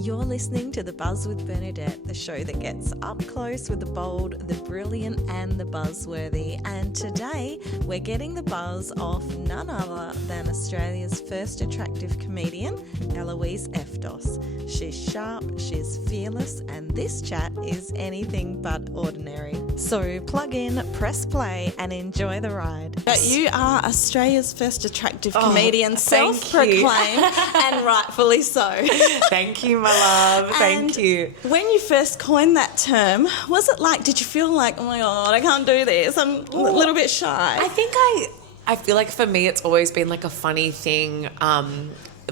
You're listening to The Buzz with Bernadette, the show that gets up close with the bold, the brilliant and the buzzworthy. And today we're getting the buzz off none other than Australia's first attractive comedian, Elouise Eftos. She's sharp, she's fearless, and this chat is anything but ordinary. So plug in, press play and enjoy the ride. But you are Australia's first attractive comedian, self-proclaimed, and rightfully so. Thank you, my love. Thank you. When you first coined that term, was it like, did you feel like, oh my God, I can't do this, I'm a little bit shy? I feel like for me it's always been like a funny thing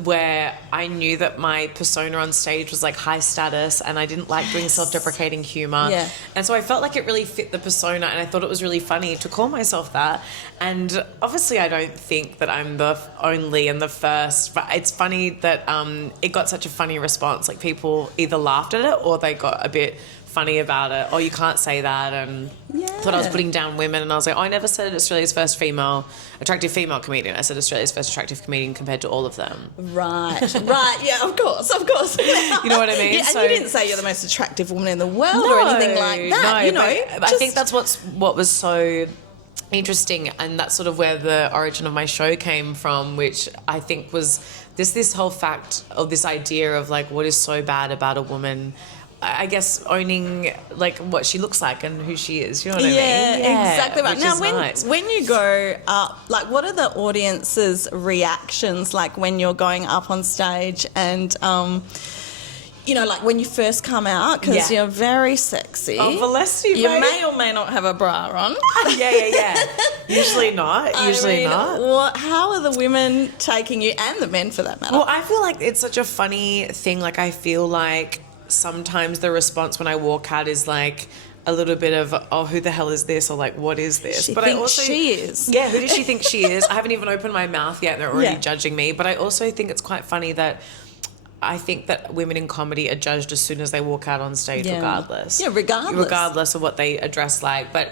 where I knew that my persona on stage was like high status and I didn't like doing self-deprecating humour. Yeah. And so I felt like it really fit the persona and I thought it was really funny to call myself that. And obviously I don't think that I'm the only and the first, but it's funny that it got such a funny response. Like people either laughed at it or they got a bit funny about it. Oh, you can't say that. And thought I was putting down women and I was like, oh, I never said Australia's first attractive female comedian. I said Australia's first attractive comedian compared to all of them. Right, yeah, of course. You know what I mean? Yeah, and you didn't say you're the most attractive woman in the world or anything like that, But I think that's what was so interesting, and that's sort of where the origin of my show came from, which I think was this whole fact of this idea of like what is so bad about a woman, I guess, owning like what she looks like and who she is. You know what I mean? Yeah, exactly right. Now, nice. when you go up, like, what are the audience's reactions like when you're going up on stage and, you know, like when you first come out, because you're very sexy. Oh, bless you, You may or may not have a bra on. Yeah. Usually not. How are the women taking you, and the men for that matter? Well, I feel like it's such a funny thing. Like, I feel like sometimes the response when I walk out is like a little bit of, oh, who the hell is this? Or like, what is this? She is. Yeah, who does she think she is? I haven't even opened my mouth yet and they're already judging me. But I also think it's quite funny that I think that women in comedy are judged as soon as they walk out on stage, regardless. Yeah, regardless of what they address like. But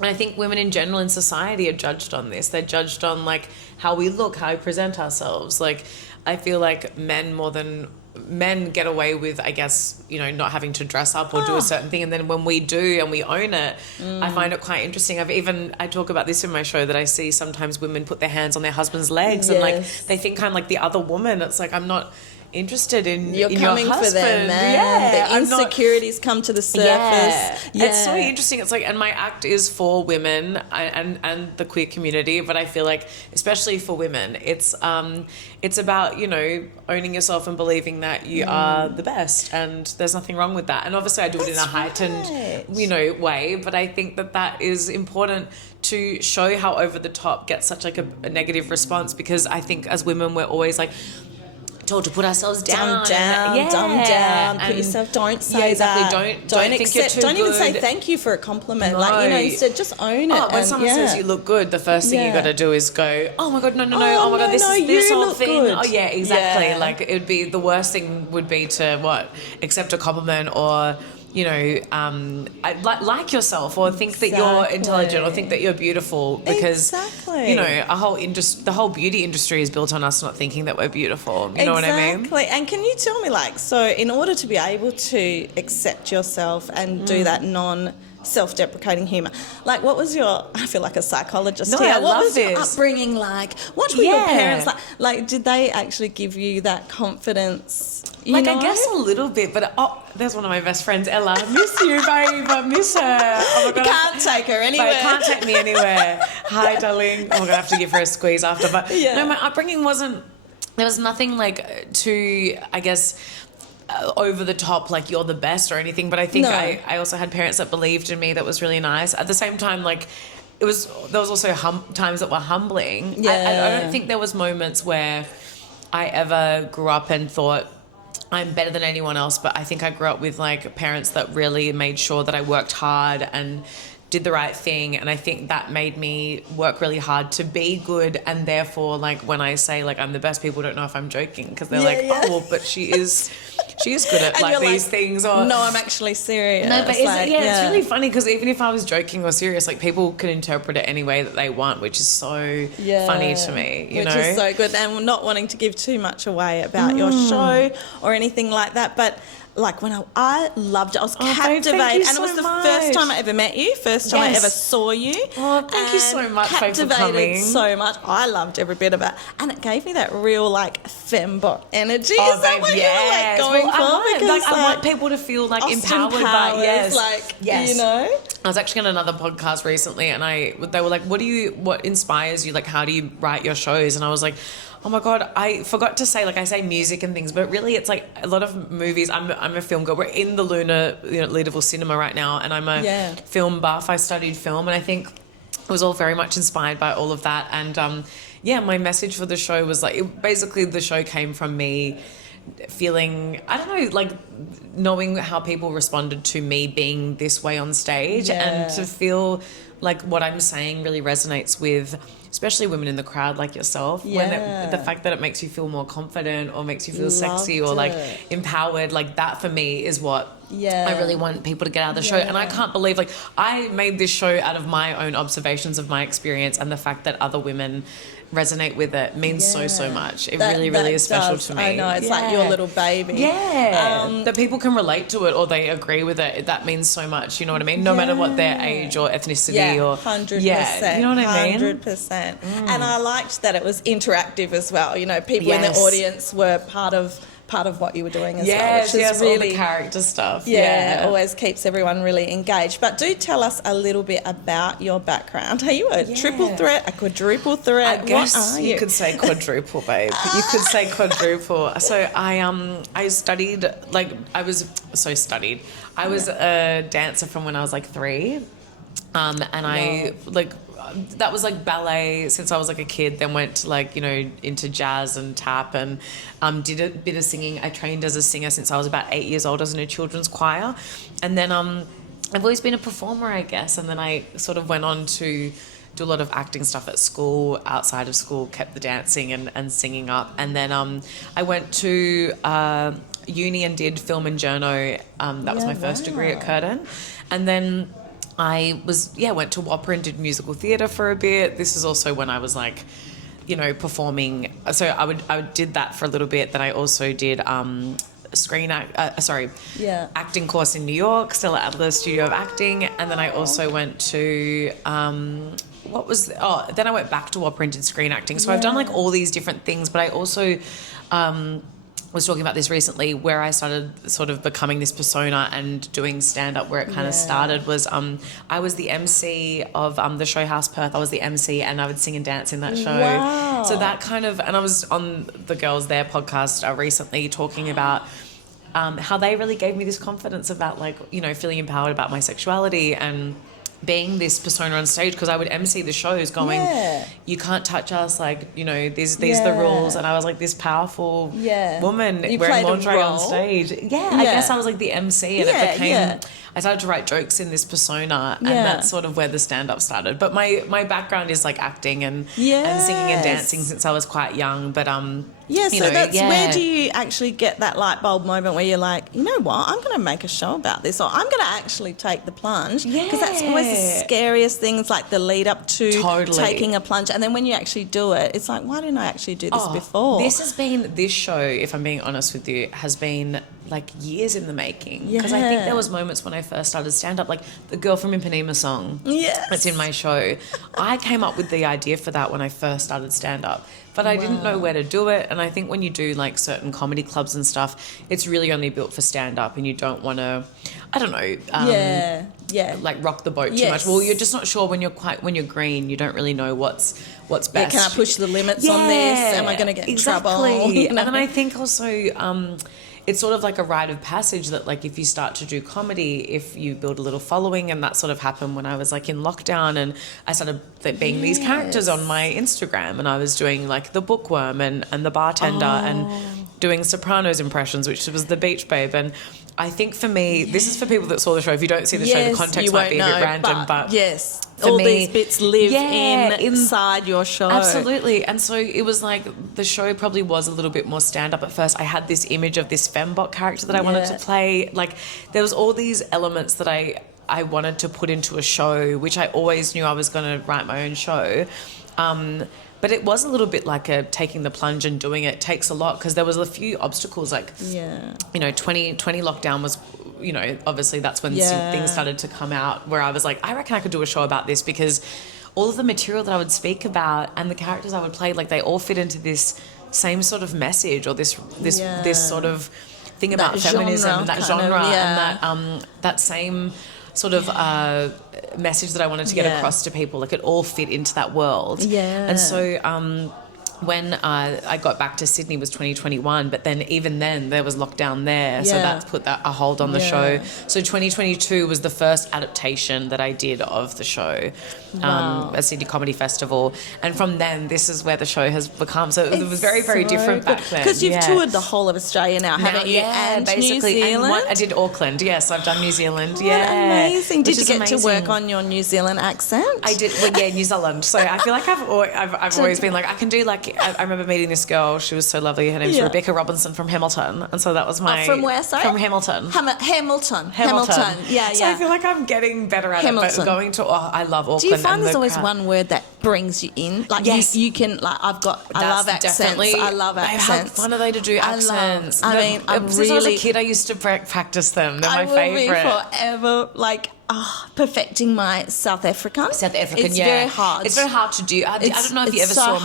I think women in general in society are judged on this. They're judged on like how we look, how we present ourselves. Like, I feel like men get away with, I guess, you know, not having to dress up or do a certain thing, and then when we do and we own it, I find it quite interesting. I talk about this in my show, that I see sometimes women put their hands on their husband's legs and like they think kind of like the other woman. It's like, I'm not interested in you're in coming your for them, man. Yeah, the insecurities come to the surface. Yeah. It's so interesting. It's like, and my act is for women and the queer community, but I feel like especially for women, it's about, you know, owning yourself and believing that you are the best, and there's nothing wrong with that. And obviously I do it in a heightened you know, way, but I think that is important to show how over the top gets such like a negative response, because I think as women we're always like told to put ourselves down, dumb down, put yourself. Don't say that. Don't think you're too Don't even good. say thank you for a compliment. No. Like, you know, instead just own it. When someone says you look good, the first thing you got to do is go, oh my God, no. Oh my God, this whole thing. Good. Oh yeah, exactly. Yeah. Like, it would be the worst thing would be to accept a compliment or, you know, like yourself, or think that you're intelligent, or think that you're beautiful, because you know, the whole beauty industry is built on us not thinking that we're beautiful. You know what I mean? Exactly. And can you tell me, like, so in order to be able to accept yourself and do that self-deprecating humour, like, what was your, I feel like a psychologist here, what was your upbringing like? What were your parents like? Like, did they actually give you that confidence? You know? I guess a little bit, but there's one of my best friends, Ella. I miss you, babe. I miss her. Oh my God. You can't take her anywhere. Babe, can't take me anywhere. Hi, darling. Oh my God, I have to give her a squeeze after. But no, my upbringing there was nothing like too, I guess, over the top, like you're the best or anything. But I think I also had parents that believed in me. That was really nice. At the same time, like, there was also times that were humbling. I don't think there was moments where I ever grew up and thought I'm better than anyone else, but I think I grew up with like parents that really made sure that I worked hard and did the right thing, and I think that made me work really hard to be good. And therefore, like, when I say like I'm the best, people don't know if I'm joking, because they're oh well, but she is she is good at like these things. Or no, I'm actually serious. No, but it's really funny because even if I was joking or serious, like people can interpret it any way that they want, which is so funny to me. Which is so good, and not wanting to give too much away about your show or anything like that, but. Like when I loved it, I was captivated, and it was the first time I ever met you, first time I ever saw you. Oh, thank you so much for coming. Captivated so much. I loved every bit of it, and it gave me that real like fembot energy. Oh, is that what you're like going for? Because I want people to feel like empowered by you know. I was actually on another podcast recently, and they were like, "What inspires you? Like, how do you write your shows?" And I was like, oh my God, I forgot to say, like I say music and things, but really it's like a lot of movies. I'm a film girl. We're in the Luna, Leederville Cinema right now, and I'm a film buff. I studied film, and I think it was all very much inspired by all of that. And my message for the show was like, basically the show came from me feeling, I don't know, like knowing how people responded to me being this way on stage, and to feel like what I'm saying really resonates with especially women in the crowd like yourself, when the fact that it makes you feel more confident or makes you feel sexy or like empowered, like that for me is what I really want people to get out of the show. And I can't believe, like, I made this show out of my own observations of my experience, and the fact that other women resonate with it means so much. It really is special to me. I know, it's like your little baby. That people can relate to it or they agree with it, that means so much, you know what I mean? No matter what their age or ethnicity or 100%. You know what I mean? 100%. And I liked that it was interactive as well. You know, people in the audience were part of what you were doing as well, which is really all the character stuff. Always keeps everyone really engaged. But do tell us a little bit about your background. Are you a triple threat, a quadruple threat? I guess you could say quadruple, babe. You could say quadruple. So I studied, like, I was a dancer from when I was like 3, and I that was like ballet since I was like a kid, then went to like, into jazz and tap, and did a bit of singing. I trained as a singer since I was about 8 years old. I was in a children's choir, and then I've always been a performer, I guess, and then I sort of went on to do a lot of acting stuff at school, outside of school, kept the dancing and singing up, and then I went to uni and did film and journo. That was my first degree at Curtin, and then I went to Whopper and did musical theatre for a bit. This is also when I was like, performing. So I did that for a little bit. Then I also did acting course in New York, still at Adler Studio of Acting. And then I also went to then I went back to Whopper and did screen acting. So I've done like all these different things, but I also was talking about this recently, where I started sort of becoming this persona and doing stand-up. Where it kind of started was I was the MC of the show House Perth. I was the MC, and I would sing and dance in that show. Wow. So that kind of, and I was on the Girls There podcast recently talking about how they really gave me this confidence about, like, feeling empowered about my sexuality and being this persona on stage, because I would MC the shows going, you can't touch us, like, these are the rules. And I was like this powerful woman wearing lingerie on stage. I guess I was like the MC, and it became, I started to write jokes in this persona, and that's sort of where the stand-up started. But my background is like acting and singing and dancing since I was quite young. But where do you actually get that light bulb moment where you're like, you know what, I'm going to make a show about this, or I'm going to actually take the plunge? Because that's always the scariest thing. It's like the lead up to taking a plunge, and then when you actually do it, it's like, why didn't I actually do this before? This show, if I'm being honest with you, has been like years in the making, because I think there was moments when I first started stand-up, like the Girl from Ipanema song that's in my show. I came up with the idea for that when I first started stand-up, but I didn't know where to do it. And I think when you do like certain comedy clubs and stuff, it's really only built for stand-up, and you don't want to, I don't know, like rock the boat too much. Well, you're just not sure when you're green, you don't really know what's best. Can I push the limits on this? Am I going to get in trouble? And then I think also it's sort of like a rite of passage that, like, if you start to do comedy, if you build a little following, and that sort of happened when I was like in lockdown, and I started being these characters on my Instagram, and I was doing like the bookworm and the bartender and doing Sopranos impressions, which was the Beach Babe. And I think for me, this is for people that saw the show. If you don't see the show, the context might be a bit random, but yes, for all me, these bits live inside your show. Absolutely. And so it was like the show probably was a little bit more stand-up at first. I had this image of this fembot character that I wanted to play. Like there was all these elements that I wanted to put into a show, which I always knew I was going to write my own show. But it was a little bit like taking the plunge and doing it takes a lot, because there was a few obstacles, like, 2020 lockdown was, obviously that's when things started to come out where I was like, I reckon I could do a show about this, because all of the material that I would speak about and the characters I would play, like they all fit into this same sort of message or this sort of thing about feminism and that genre and that same sort of message that I wanted to get across to people. Like it all fit into that world. Yeah. And so when I got back to Sydney was 2021, but then even then there was lockdown there, so that's put a hold on the show. So 2022 was the first adaptation that I did of the show at Sydney Comedy Festival, and from then this is where the show has become. So it was very, very different back then. Because you've toured the whole of Australia now, haven't you? And basically, New Zealand? I did Auckland, yes, I've done New Zealand. Amazing. Did you get to work on your New Zealand accent? I did, New Zealand. So I feel like I've always been like, I can do like, I remember meeting this girl, she was so lovely, her name's Rebecca Robinson from Hamilton, and so that was my... from where, sorry? From Hamilton. Hamilton. Yeah. So I feel like I'm getting better at it, but going to... I love Auckland. Do you find there's always one word that brings you in? Like you can, like I love accents. I love accents. How fun are they to do accents? Since I was a kid, I used to practice them. They're my favourite. I will be forever, like... perfecting my South African. It's very hard. It's very hard to do. I don't know if you ever saw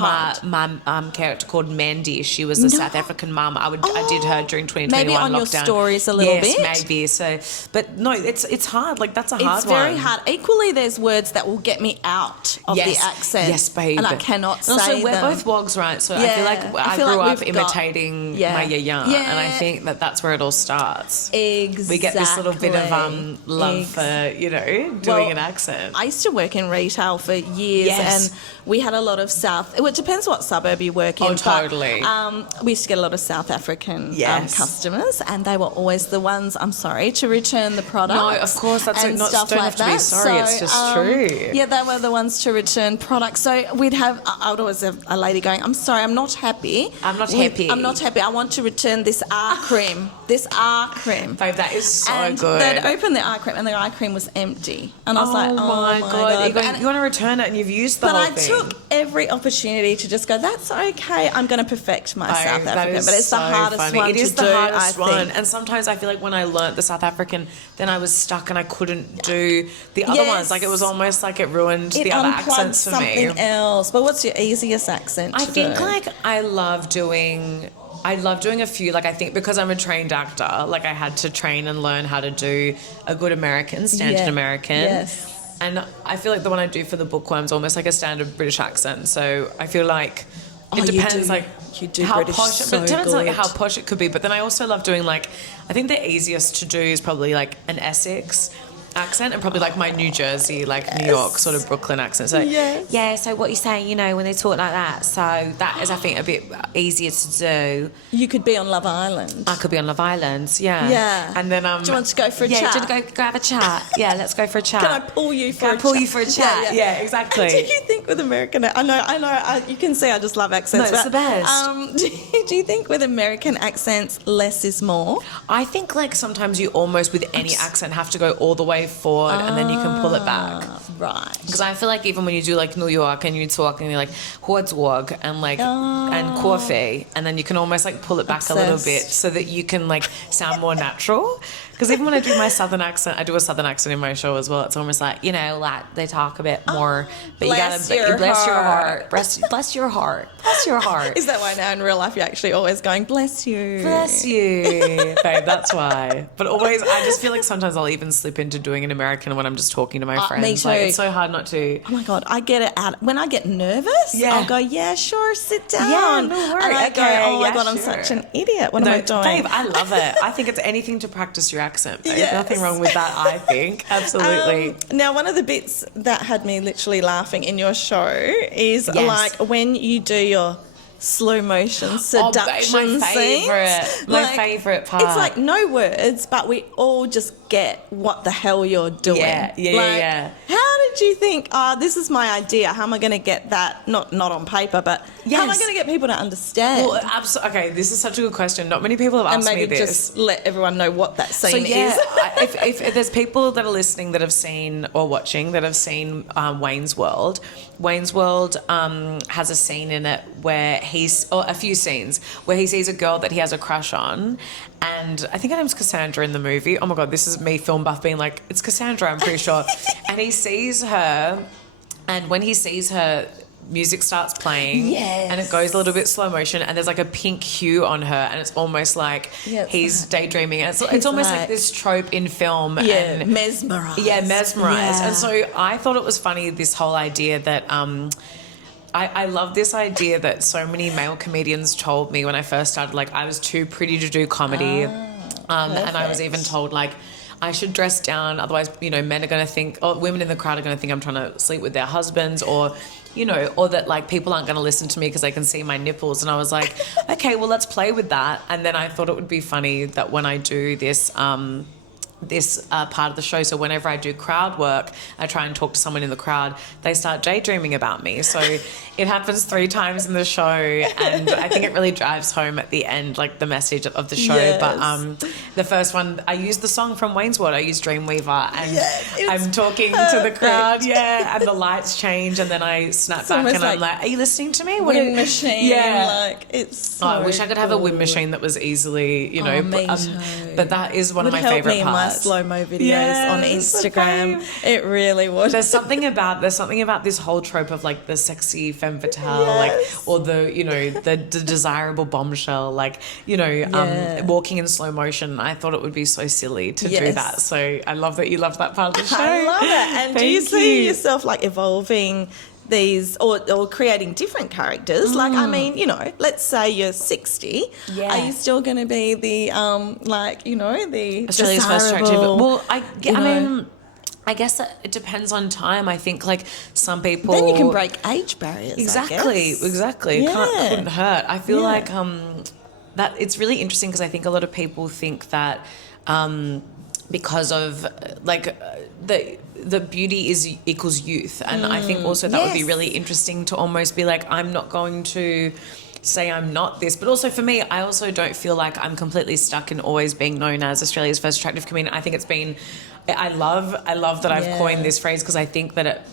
my character called Mandy. She was a South African mum. I did her during 2021 maybe on lockdown. Your stories a little bit. Yes, maybe. So, but no, it's hard. Like that's a hard one. It's very hard. Equally, there's words that will get me out of the accent. Yes, babe. And I cannot say also, them. We're both wogs, right? So I feel like I grew up imitating my yaya, and I think that's where it all starts. Exactly. We get this little bit of love for doing an accent. I used to work in retail for years, and we had a lot of it depends what suburb you work in. Oh, totally. But, we used to get a lot of South African customers, and they were always the ones, I'm sorry, to return the product. No, of course, that's and not stuff don't like have to be sorry, it's just true. Yeah, they were the ones to return products. So I would always have a lady going, I'm sorry, I'm not happy. I'm not happy. I want to return this eye cream. Babe, that is so good. They'd open the eye cream, and the eye cream was empty. And I was like, oh my God. You want to return it, and you've used the whole thing. But I took every opportunity to just go, that's okay. I'm going to perfect my South African. But it's the hardest one to do. It is the hardest one. And sometimes I feel like when I learnt the South African, then I was stuck and I couldn't do the other ones. Like it was almost like it ruined the other accents for me. Something else. But what's your easiest accent to do? I think like I love doing a few, like I think because I'm a trained actor, like I had to train and learn how to do a good standard American. Yes. And I feel like the one I do for the bookworm's almost like a standard British accent. So I feel like it depends you do how British posh, so but it depends good. like how posh it could be. But then I also love doing like, I think the easiest to do is probably like an Essex accent and probably like my New Jersey, like New York sort of Brooklyn accent. So so what you say, when they talk like that. So that is, I think, a bit easier to do. You could be on Love Island. I could be on Love Island, yeah. And then do you want to go for a chat? Yeah, do you want to go have a chat? Yeah, let's go for a chat. Can I pull you for a chat? Yeah, exactly. And do you think with American, I know, you can see I just love accents. No, it's the best. Do you think with American accents, less is more? I think like sometimes you almost with any accent have to go all the way forward and then you can pull it back. Right. Because I feel like even when you do like New York and you talk and you're like "Hoortzwog" and like and coffee, and then you can almost like pull it back a little bit so that you can like sound more natural. Because even when I do my southern accent, I do a southern accent in my show as well. It's almost like, like they talk a bit more. But bless your heart. Bless your heart. Bless your heart. Is that why now in real life you're actually always going, bless you? Bless you. Babe, that's why. But always, I just feel like sometimes I'll even slip into doing an American when I'm just talking to my friends. Me too. Like, it's so hard not to. Oh my God, I get it out. When I get nervous, I'll go, yeah, sure, sit down. Yeah, no worries. And I go, oh my God, I'm such an idiot. What am I doing? Babe, I love it. I think it's anything to practice your accent. There's nothing wrong with that, I think. Absolutely. Now, one of the bits that had me literally laughing in your show is like when you do your slow motion seduction my scenes. favourite part. It's like no words, but we all just get what the hell you're doing. Yeah. How did you think, this is my idea, how am I going to get that, not on paper, but how am I going to get people to understand? Well, absolutely. Okay, this is such a good question. Not many people have asked me this. And maybe just let everyone know what that scene is. if there's people that are listening that have seen or watching that have seen Wayne's World has a scene in it where a few scenes where he sees a girl that he has a crush on, and I think her name's Cassandra in the movie. Oh my God, this is me film buff being like, it's Cassandra, I'm pretty sure. And he sees her, and when he sees her, music starts playing, and it goes a little bit slow motion, and there's like a pink hue on her, and it's almost like he's daydreaming. And it's almost like this trope in film. And mesmerised. Mesmerised. And so I thought it was funny, this whole idea that I love this idea that so many male comedians told me when I first started, like I was too pretty to do comedy. And I was even told like I should dress down, otherwise, men are going to think, or women in the crowd are going to think I'm trying to sleep with their husbands, or that like people aren't going to listen to me because they can see my nipples. And I was like, okay, well, let's play with that. And then I thought it would be funny that when I do this part of the show, so whenever I do crowd work, I try and talk to someone in the crowd, they start daydreaming about me. So it happens 3 times in the show, and I think it really drives home at the end, like the message of the show. But the first one, I used the song from Wayne's World. I used Dreamweaver, and I'm talking to the crowd, and the lights change, and then I snap back and I'm like, are you listening to me? Wind machine. Like it's so I wish I could have a wind machine that was easily, but that is one of my favourite parts. Slow-mo videos on Instagram. It really would. There's something about this whole trope of like the sexy femme fatale, or the desirable bombshell, walking in slow motion. I thought it would be so silly to do that. So I love that you love that part of the show. I love it. And do you see yourself like evolving these or creating different characters? Like, I mean, let's say you're 60. Are you still going to be the the Australia's most attractive? Well, I guess it depends on time. I think like some people, then you can break age barriers. Exactly. Couldn't hurt. I feel like that it's really interesting because I think a lot of people think that because of like the beauty equals youth, and I think also that would be really interesting to almost be like, I'm not going to say I'm not this, but also for me, I also don't feel like I'm completely stuck in always being known as Australia's first attractive comedian. I think it's been, I love that I've coined this phrase because I think that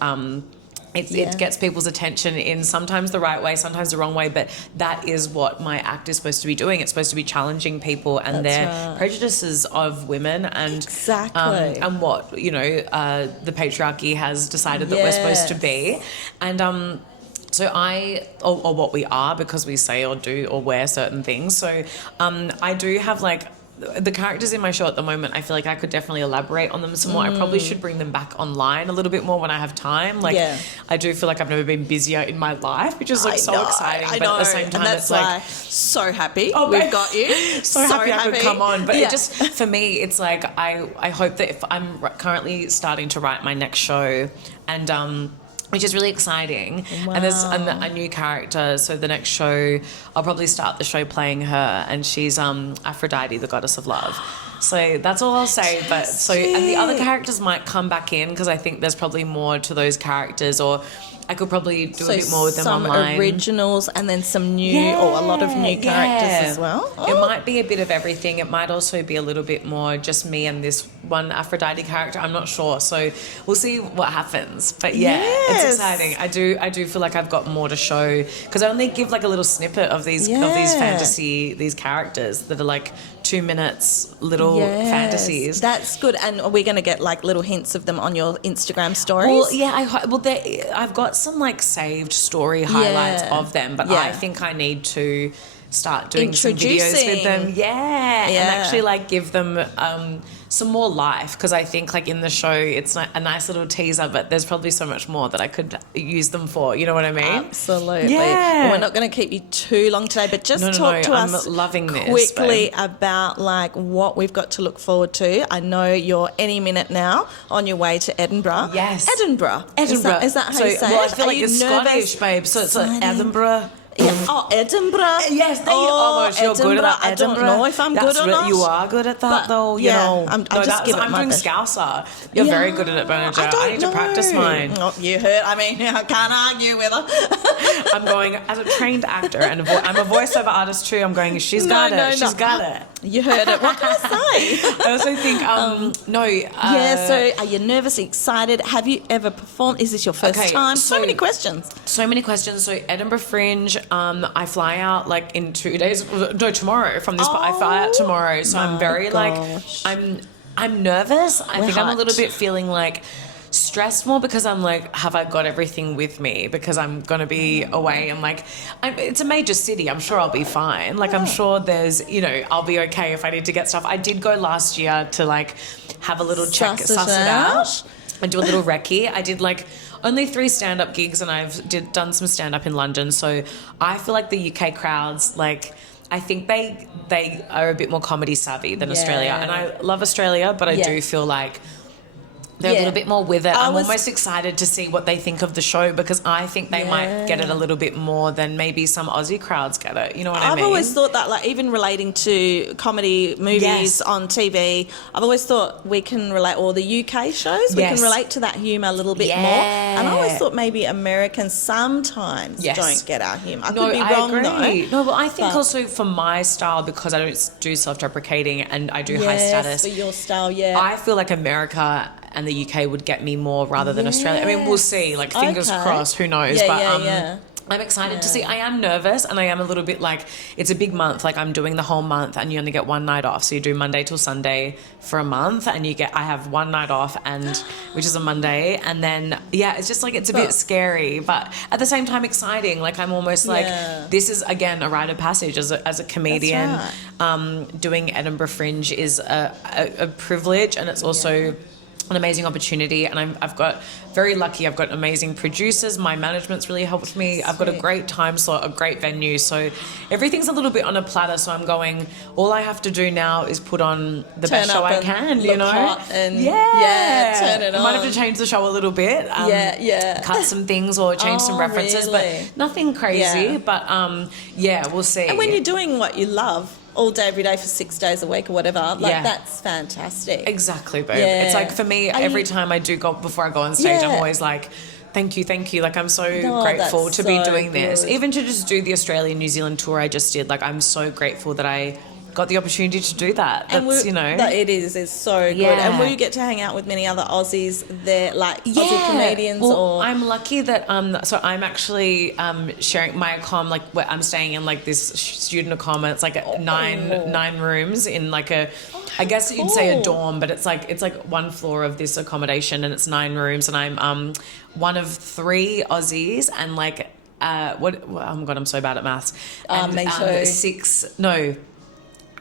it gets people's attention in sometimes the right way, sometimes the wrong way, but that is what my act is supposed to be doing. It's supposed to be challenging people and their prejudices of women and and what the patriarchy has decided that we're supposed to be, and so or what we are because we say or do or wear certain things. So I do have like the characters in my show at the moment. I feel like I could definitely elaborate on them some more. I probably should bring them back online a little bit more when I have time. Like I do feel like I've never been busier in my life, which is like so exciting. But at the same time, it's like so happy we've got you. so happy I could come on. But it just, for me, it's like I hope that if I'm currently starting to write my next show, and which is really exciting. And there's a new character. So the next show, I'll probably start the show playing her, and she's Aphrodite, the goddess of love. So that's all I'll say. But and the other characters might come back in because I think there's probably more to those characters, or I could probably do a bit more with them online. Some originals and then some new or a lot of new characters as well. It might be a bit of everything. It might also be a little bit more just me and this one Aphrodite character. I'm not sure. So we'll see what happens. But it's exciting. I do feel like I've got more to show because I only give like a little snippet of these these characters that are like 2 minutes little fantasies. That's good. And are we going to get like little hints of them on your Instagram stories? Well, I've got some like saved story highlights of them, but I think I need to start doing some videos with them. And actually like give them some more life, because I think like in the show it's a nice little teaser, but there's probably so much more that I could use them for. You know what I mean? Absolutely. Well, we're not going to keep you too long today, but just talk to us loving this, quickly about like what we've got to look forward to. I know you're any minute now on your way to Edinburgh. Yes. Edinburgh. Is that how you say it? I feel like it's Scottish, babe. So it's like Edinburgh. Yeah. Oh, Edinburgh. Yes, you're good at that. I don't know if I'm good or not. You are good at that, though. You know, I'm just giving it my doing best. Scouser. You're very good at it, Bernadette. I need to practice mine. Oh, you heard. I mean, I can't argue with her. I'm going as a trained actor and I'm a voiceover artist too. I'm going. She's got it. She's got it. You heard it. What can I say? I also think So are you nervous? Excited? Have you ever performed? Is this your first time? So many questions. So Edinburgh Fringe. I fly out like in 2 days. No, tomorrow from this. I fly out tomorrow. So I'm very I'm nervous. I think I'm a little bit feeling like stressed more because I'm like, have I got everything with me? Because I'm going to be away and like, it's a major city. I'm sure I'll be fine. Like, I'm sure there's, I'll be okay if I need to get stuff. I did go last year to like have a little suss it out and do a little recce. I did like only 3 stand-up gigs and I've done some stand-up in London. So I feel like the UK crowds, like, I think they are a bit more comedy savvy than Australia. And I love Australia, but I do feel like they're a little bit more with it. I'm almost excited to see what they think of the show because I think they might get it a little bit more than maybe some Aussie crowds get it. You know what I mean? I've always thought that, like, even relating to comedy movies on TV, I've always thought we can relate, or the UK shows, we can relate to that humour a little bit more. And I always thought maybe Americans sometimes don't get our humour. I could be wrong, though. No, but I think also for my style, because I don't do self-deprecating and I do high status. For your style, I feel like America and the UK would get me more rather than Australia. I mean, we'll see. Like, fingers crossed, who knows? I'm excited to see. I am nervous and I am a little bit like, it's a big month. Like, I'm doing the whole month and you only get one night off. So you do Monday till Sunday for a month and I have one night off, and which is a Monday. And then, it's just like, it's a bit scary, but at the same time exciting. Like, I'm almost like, this is, again, a rite of passage as a comedian. That's right. Doing Edinburgh Fringe is a privilege, and it's also an amazing opportunity, and I've got very lucky. I've got amazing producers. My management's really helped me. I've got a great time slot, a great venue. So everything's a little bit on a platter. So I'm going, all I have to do now is put on the best show I can, look hot and turn it on. I might have to change the show a little bit. Cut some things or change some references, but nothing crazy. But we'll see. And when you're doing what you love all day, every day for 6 days a week or whatever, like that's fantastic. Exactly, babe. It's like, for me, every time I do go, before I go on stage, I'm always like, thank you. Like, I'm so grateful to be doing this. Even to just do the Australia-New Zealand tour I just did, like, I'm so grateful that I got the opportunity to do that. That's, it's so good. And will you get to hang out with many other Aussies there, like Aussie comedians? Well, I'm lucky that so I'm actually sharing my accom, like, where I'm staying in like this student accom, and it's like nine rooms in like I guess you'd say a dorm, but it's like one floor of this accommodation, and it's 9 rooms, and I'm one of 3 Aussies and like oh my God, I'm so bad at maths.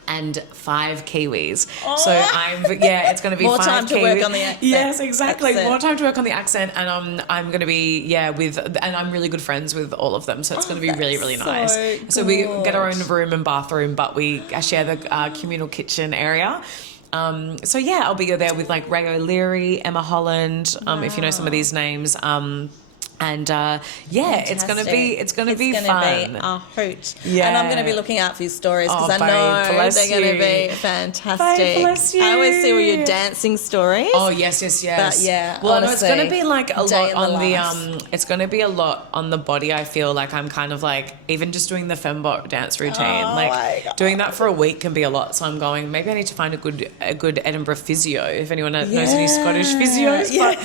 And 5 Kiwis. So it's going to be more 5 time to work on the accent. Yes, exactly. More time to work on the accent. And I'm going to be, and I'm really good friends with all of them. So it's going to be really, really nice. So we get our own room and bathroom, but we share the communal kitchen area. I'll be there with like Ray O'Leary, Emma Holland, if you know some of these names. And it's gonna be fun. A hoot. And I'm gonna be looking out for your stories because I know they're gonna be fantastic. Babe, bless you. I always see all your dancing stories. Oh yes. But well, no, it's gonna be like a lot on the it's gonna be a lot on the body. I feel like I'm kind of like, even just doing the fembot dance routine, doing that for a week can be a lot. So I'm going, maybe I need to find a good Edinburgh physio, if anyone knows any Scottish physios. But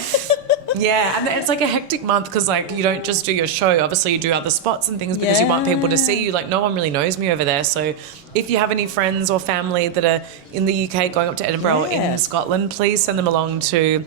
and it's like a hectic month because like you don't just do your show. Obviously you do other spots and things because you want people to see you. Like, no one really knows me over there. So if you have any friends or family that are in the UK going up to Edinburgh or in Scotland, please send them along to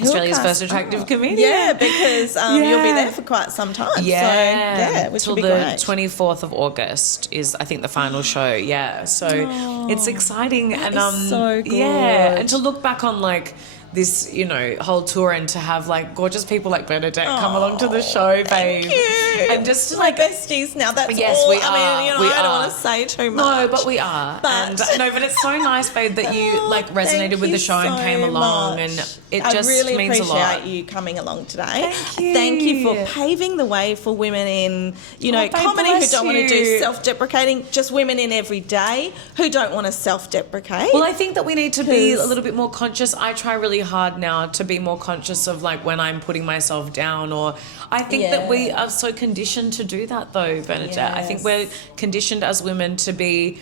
Australia's first attractive comedian. Yeah, because you'll be there for quite some time. Yeah, which till will be the great. 24th of August is, I think, the final show. Yeah, so it's exciting, and so good. and to look back on like this, you know, whole tour and to have like gorgeous people like Bernadette come along to the show, babe. Thank you. And just to my like besties now. That's yes, all. we are. I mean, you know, We I don't are. want to say too much. No, but we are. But but it's so nice, babe, that you like resonated thank with you the show and so came along, much. and it I just really means a lot. appreciate you coming along today. Thank you. Thank you for paving the way for women in, you know, Oh, babe, comedy who bless don't want to do you. self-deprecating, just women in every day who don't want to self-deprecate. Well, I think that we need to be a 'Cause- little bit more conscious. I try really hard now to be more conscious of like when I'm putting myself down, or I think that we are so conditioned to do that though, Bernadette. I think Yes. we're conditioned as women to be,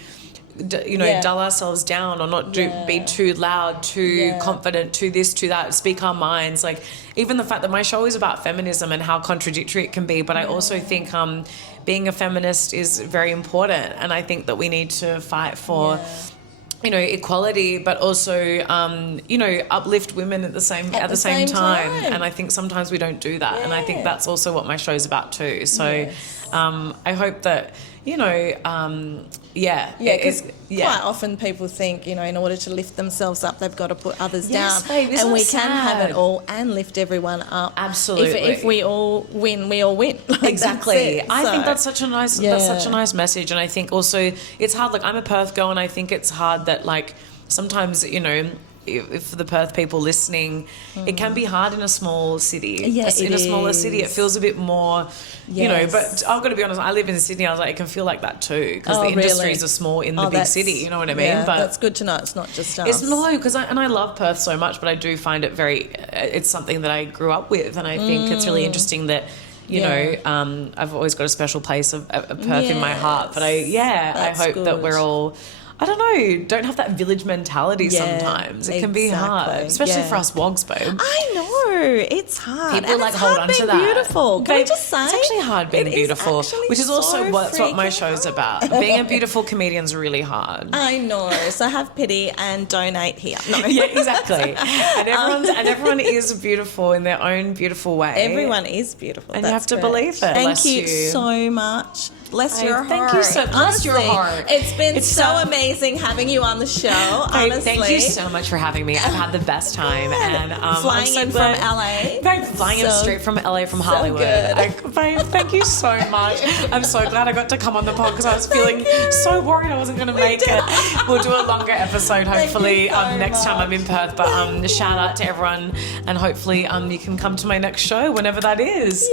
you know, dull ourselves down or not be too loud, too confident, too this, too that, speak our minds. Like even the fact that my show is about feminism and how contradictory it can be, but I also think being a feminist is very important, and I think that we need to fight for you know, equality, but also, you know, uplift women at the same time. And I think sometimes we don't do that. And I think that's also what my show's about too. So I hope that, you know, because quite often people think, you know, in order to lift themselves up, they've got to put others down. Babe, isn't and we it can have sad? it all and lift everyone up. Absolutely. If we all win, we all win. Like, Exactly. that's it. I think So, that's such a nice message. And I think also it's hard. Like I'm a Perth girl, and I think it's hard that like sometimes, you know, if the Perth people listening, it can be hard in a small city. Yeah, in a smaller city, it feels a bit more, you know. Yes. But I've got to be honest. I live in Sydney. I was like, it can feel like that too because the really? industries are small in the big city. You know what I mean? Yeah, but that's good to know. It's not just us. it's no, because I love Perth so much, but I do find it very. It's something that I grew up with, and I think it's really interesting that. You know, I've always got a special place of Perth in my heart. But I hope that we're all, I don't know, don't have that village mentality sometimes. It can be hard, especially for us wogs, babe. I know, it's hard. People and like it's hold hard on to being that. beautiful. Can I Babe, just say? it's actually hard being It is beautiful, actually which is also so what my freaking show's about. Being a beautiful comedian's really hard. I know. So have pity and donate here. No. Yeah, exactly. And everyone is beautiful in their own beautiful way. Everyone is beautiful. And That's you have to correct. believe it. Thank Bless you you. so much. Bless your heart. Thank you so bless your Honestly, heart. It's been It's so so- amazing having you on the show. Babe, Honestly. thank you so much for having me. I've had the best time. And flying I'm so in glad- from LA. Babe, flying in So- straight from LA from Hollywood. good. Babe, thank you so much. I'm so glad I got to come on the pod because I was feeling so worried I wasn't going to make it. We'll do a longer episode hopefully so next time I'm in Perth. But shout out to everyone, and hopefully you can come to my next show whenever that is.